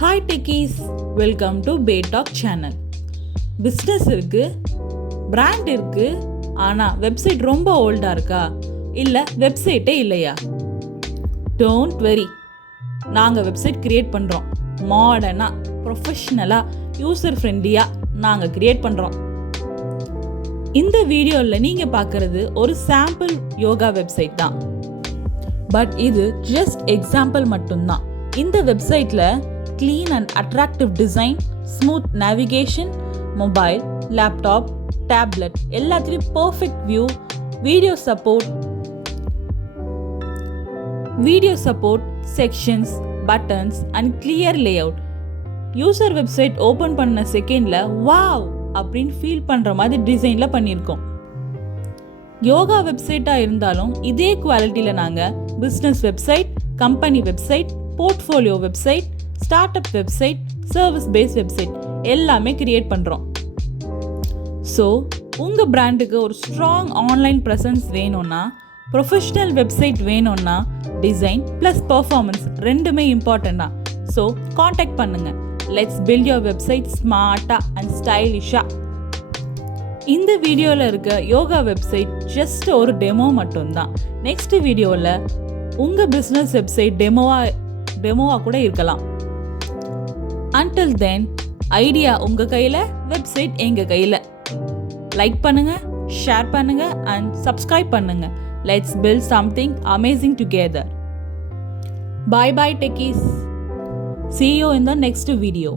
Hi techies, welcome to Pay Talk channel. Business இருக்குது, brand இருக்குது, ஆனால் வெப்சைட் ரொம்ப ஓல்டாக இருக்கா, இல்லை வெப்சைட்டே இல்லையா? டோன்ட் வெரி, நாங்கள் வெப்சைட் க்ரியேட் பண்ணுறோம். மாடர்னாக, ப்ரொஃபஷ்னலாக, யூசர் ஃப்ரெண்ட்லியாக நாங்கள் க்ரியேட் பண்ணுறோம். இந்த வீடியோவில் நீங்கள் பார்க்குறது ஒரு சாம்பிள் யோகா வெப்சைட் தான். பட் இது ஜஸ்ட் எக்ஸாம்பிள் மட்டும்தான். இந்த வெப்சைட்டில் clean and attractive design, smooth navigation, mobile, laptop, tablet எல்லாத்துலேயும் perfect view, video support, sections, buttons and clear layout. User website open பண்ண செகண்டில் வாவ் அப்படின்னு ஃபீல் பண்ணுற மாதிரி டிசைனில் பண்ணியிருக்கோம். யோகா வெப்சைட்டாக இருந்தாலும் இதே குவாலிட்டியில் நாங்கள் business website, company website, portfolio website, start up website, service base website எல்லாமே கிரியேட் பண்ணுறோம். ஸோ உங்கள் பிராண்டுக்கு ஒரு ஸ்ட்ராங் ஆன்லைன் ப்ரெசன்ஸ் வேணும்னா, ப்ரொஃபஷ்னல் வெப்சைட் வேணும்னா, டிசைன் ப்ளஸ் பர்ஃபார்மன்ஸ் ரெண்டுமே இம்பார்ட்டண்ட்டாக. ஸோ காண்டாக்ட் பண்ணுங்கள். லெட்ஸ் பில்ட் யுவர் வெப்சைட் ஸ்மார்ட்டாக அண்ட் ஸ்டைலிஷாக. இந்த வீடியோவில் இருக்க யோகா வெப்சைட் ஜஸ்ட் ஒரு டெமோ மட்டும்தான். நெக்ஸ்ட் வீடியோவில் உங்கள் பிஸ்னஸ் வெப்சைட் டெமோவாக கூட இருக்கலாம். அன்டில் தென், ஐடியா உங்கள் கையில், வெப்சைட் எங்கள் கையில். லைக் பண்ணுங்கள், ஷேர் பண்ணுங்கள் அண்ட் சப்ஸ்கிரைப் பண்ணுங்கள். Let's build something amazing together. Bye bye techies. See you in the next video.